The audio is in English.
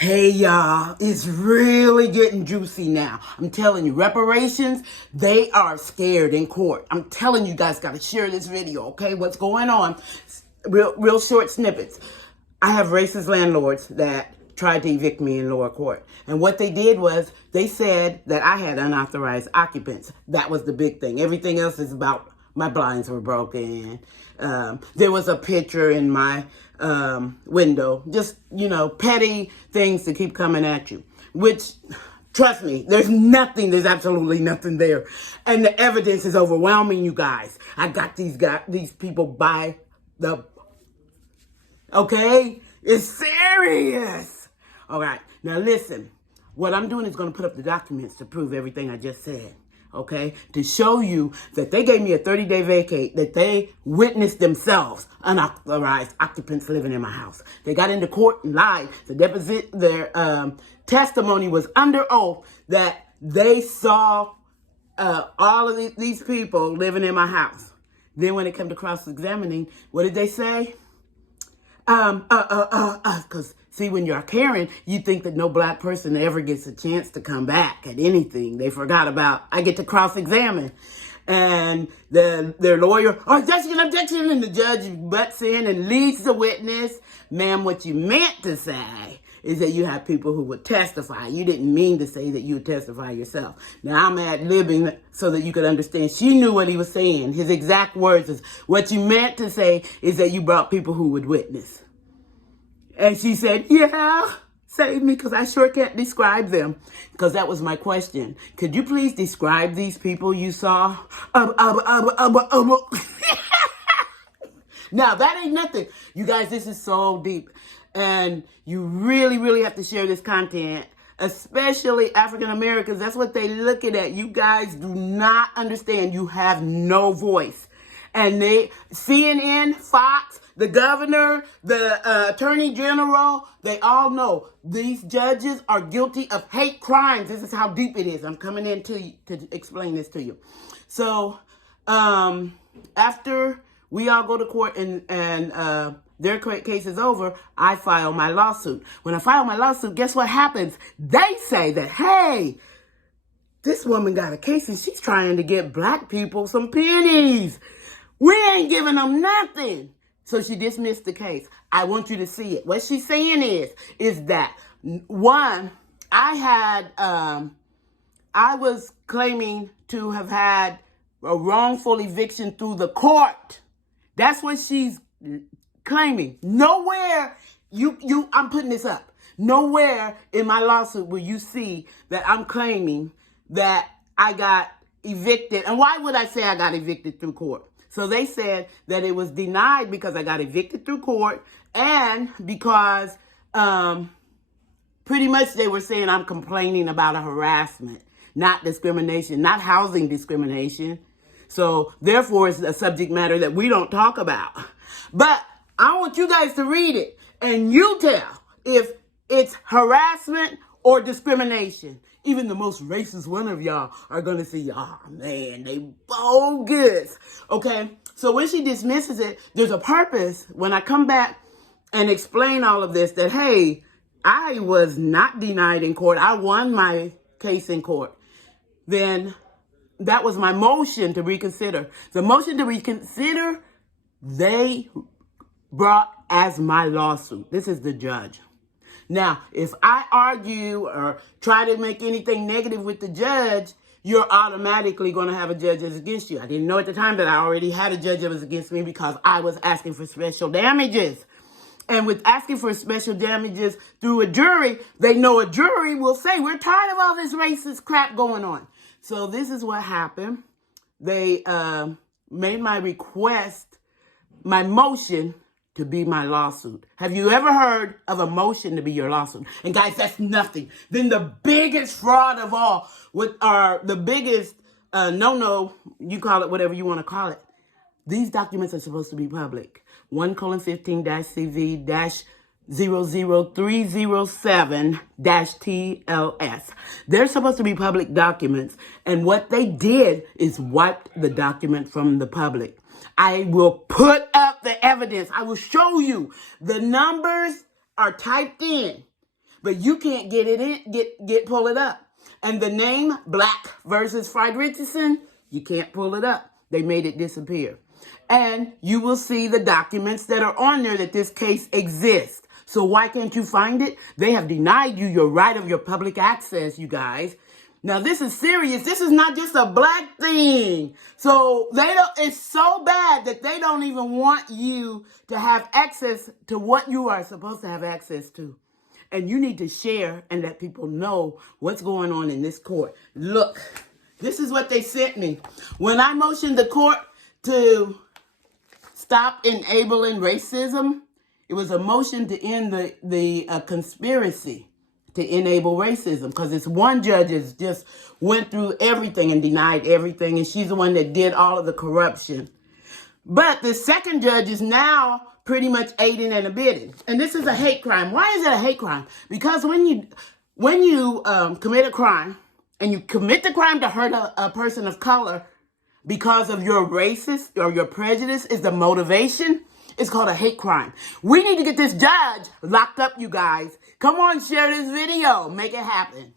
Hey y'all, it's really getting juicy now. I'm telling you, reparations, they are scared in court. I'm telling you guys gotta share this video, okay? What's going on? Real short snippets. I have racist landlords that tried to evict me in lower court. And what they did was they said that I had unauthorized occupants. That was the big thing. Everything else is about my blinds were broken. There was a picture in my window. Just, petty things to keep coming at you. Which, trust me, there's absolutely nothing there. And the evidence is overwhelming, you guys. I got these people by the... Okay? It's serious. All right. Now listen. What I'm doing is going to put up the documents to prove everything I just said. Okay? To show you that they gave me a 30-day vacate, that they witnessed themselves, unauthorized occupants living in my house. They got into court and lied. Their testimony was under oath that they saw all of these people living in my house. Then when it came to cross-examining, what did they say? Because see, when you're a Karen, you think that no black person ever gets a chance to come back at anything. They forgot about, I get to cross-examine. And their lawyer, objection, and the judge butts in and leads the witness. Ma'am, what you meant to say is that you have people who would testify. You didn't mean to say that you would testify yourself. Now, I'm ad-libbing so that you could understand. She knew what he was saying. His exact words is, what you meant to say is that you brought people who would witness. And she said, yeah, save me, because I sure can't describe them. Because that was my question. Could you please describe these people you saw? Now, that ain't nothing. You guys, this is so deep. And you really, really have to share this content, especially African Americans. That's what they looking at. You guys do not understand. You have no voice. And CNN, Fox, the governor, the attorney general, they all know these judges are guilty of hate crimes. This is how deep it is. I'm coming in to explain this to you. So after we all go to court and their case is over, I file my lawsuit. When I file my lawsuit, guess what happens? They say that, hey, this woman got a case and she's trying to get black people some pennies. We ain't giving them nothing. So she dismissed the case. I want you to see it. What she's saying is that, one, I was claiming to have had a wrongful eviction through the court. That's what she's claiming. Nowhere, I'm putting this up. Nowhere in my lawsuit will you see that I'm claiming that I got evicted. And why would I say I got evicted through court? So they said that it was denied because I got evicted through court and because pretty much they were saying I'm complaining about a harassment, not discrimination, not housing discrimination. So therefore, it's a subject matter that we don't talk about. But I want you guys to read it and you tell if it's harassment or discrimination. Even the most racist one of y'all are going to see, oh, man, they bogus. Okay, so when she dismisses it, there's a purpose when I come back and explain all of this that, hey, I was not denied in court. I won my case in court. Then that was my motion to reconsider. The motion to reconsider, they brought as my lawsuit. This is the judge. Now, if I argue or try to make anything negative with the judge, you're automatically going to have a judge that's against you. I didn't know at the time that I already had a judge that was against me because I was asking for special damages. And with asking for special damages through a jury, they know a jury will say, we're tired of all this racist crap going on. So this is what happened. They made my request, my motion, to be my lawsuit. Have you ever heard of a motion to be your lawsuit? And guys, that's nothing. Then the biggest fraud of all, the biggest no-no, you call it whatever you want to call it. These documents are supposed to be public. 1:15-CV-00307-TLS. They're supposed to be public documents. And what they did is wipe the document from the public. I will put up the evidence. I will show you. The numbers are typed in. but you can't get it in, pull it up. And the name Black versus Frederickson, you can't pull it up. They made it disappear. And you will see the documents that are on there that this case exists. So why can't you find it? They have denied you your right of your public access, you guys. Now, this is serious. This is not just a black thing. So it's so bad that they don't even want you to have access to what you are supposed to have access to. And you need to share and let people know what's going on in this court. Look, this is what they sent me. When I motioned the court to stop enabling racism, it was a motion to end the conspiracy to enable racism, because this one judge just went through everything and denied everything, and she's the one that did all of the corruption. But the second judge is now pretty much aiding and abetting. And this is a hate crime. Why is it a hate crime? Because when you commit a crime, and you commit the crime to hurt a person of color because of your racist or your prejudice is the motivation, it's called a hate crime. We need to get this judge locked up, you guys. Come on, share this video. Make it happen.